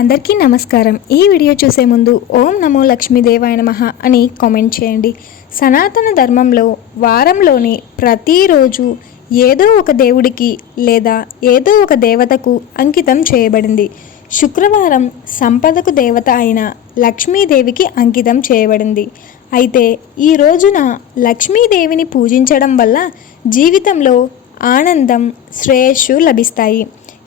అందరికీ నమస్కారం। ఈ వీడియో చూసే ముందు ఓం నమో లక్ష్మీదేవాయ నమః అని కామెంట్ చేయండి। సనాతన ధర్మంలో వారంలోని ప్రతిరోజు ఏదో ఒక దేవుడికి లేదా ఏదో ఒక దేవతకు అంకితం చేయబడింది। శుక్రవారం సంపదకు దేవత అయిన లక్ష్మీదేవికి అంకితం చేయబడింది। అయితే ఈ రోజున లక్ష్మీదేవిని పూజించడం వల్ల జీవితంలో ఆనందం, శ్రేయస్సు లభిస్తాయి।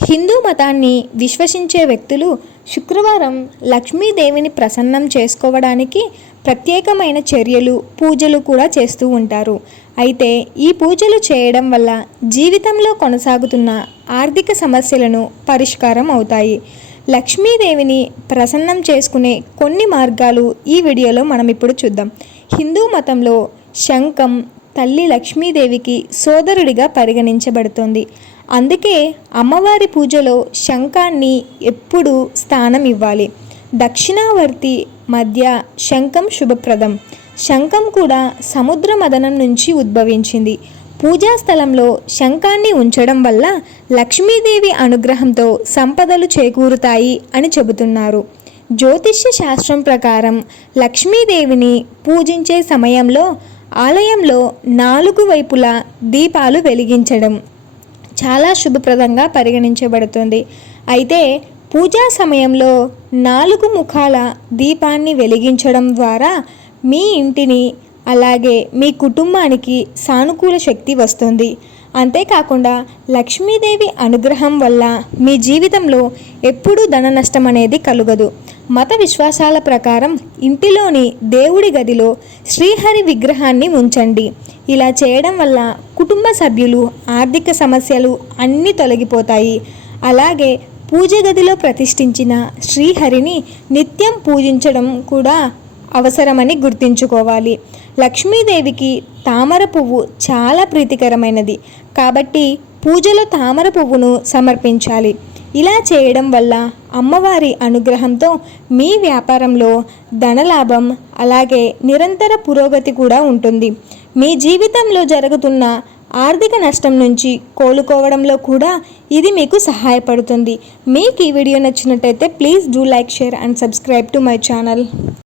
హిందూ మతాన్ని విశ్వసించే వ్యక్తులు శుక్రవారం లక్ష్మీదేవిని ప్రసన్నం చేసుకోవడానికి ప్రత్యేకమైన చర్యలు, పూజలు కూడా చేస్తూ ఉంటారు। అయితే ఈ పూజలు చేయడం వల్ల జీవితంలో కొనసాగుతున్న ఆర్థిక సమస్యలను పరిష్కారం అవుతాయి। లక్ష్మీదేవిని ప్రసన్నం చేసుకునే కొన్ని మార్గాలు ఈ వీడియోలో మనం ఇప్పుడు చూద్దాం। హిందూ మతంలో శంఖం తల్లి లక్ష్మీదేవికి సోదరుడిగా పరిగణించబడుతుంది। అందుకే అమ్మవారి పూజలో శంఖాన్ని ఎప్పుడూ స్థానం ఇవ్వాలి। దక్షిణావర్తి మధ్య శంఖం శుభప్రదం। శంఖం కూడా సముద్ర మదనం నుంచి ఉద్భవించింది। పూజా స్థలంలో శంఖాన్ని ఉంచడం వల్ల లక్ష్మీదేవి అనుగ్రహంతో సంపదలు చేకూరుతాయి అని చెబుతున్నారు। జ్యోతిష్య శాస్త్రం ప్రకారం లక్ష్మీదేవిని పూజించే సమయంలో ఆలయంలో 4 వైపులా దీపాలు వెలిగించడం చాలా శుభప్రదంగా పరిగణించబడుతుంది। అయితే పూజా సమయంలో 4 ముఖాల దీపాన్ని వెలిగించడం ద్వారా మీ ఇంటిని అలాగే మీ కుటుంబానికి సానుకూల శక్తి వస్తుంది। అంతేకాకుండా లక్ష్మీదేవి అనుగ్రహం వల్ల మీ జీవితంలో ఎప్పుడూ ధన నష్టం అనేది కలుగదు। మత విశ్వాసాల ప్రకారం ఇంటిలోని దేవుడి గదిలో శ్రీహరి విగ్రహాన్ని ఉంచండి। ఇలా చేయడం వల్ల కుటుంబ సభ్యులు ఆర్థిక సమస్యలు అన్నీ తొలగిపోతాయి। అలాగే పూజ గదిలో ప్రతిష్ఠించిన శ్రీహరిని నిత్యం పూజించడం కూడా అవసరమని గుర్తుంచుకోవాలి। లక్ష్మీదేవికి తామర పువ్వు చాలా ప్రీతికరమైనది కాబట్టి పూజలో తామర పువ్వును సమర్పించాలి। ఇలా చేయడం వల్ల అమ్మవారి అనుగ్రహంతో మీ వ్యాపారంలో ధనలాభం అలాగే నిరంతర పురోగతి కూడా ఉంటుంది। మీ జీవితంలో జరుగుతున్న ఆర్థిక నష్టం నుంచి కోలుకోవడంలో కూడా ఇది మీకు సహాయపడుతుంది। మీకు ఈ వీడియో నచ్చినట్టయితే please do like, share and subscribe to my channel.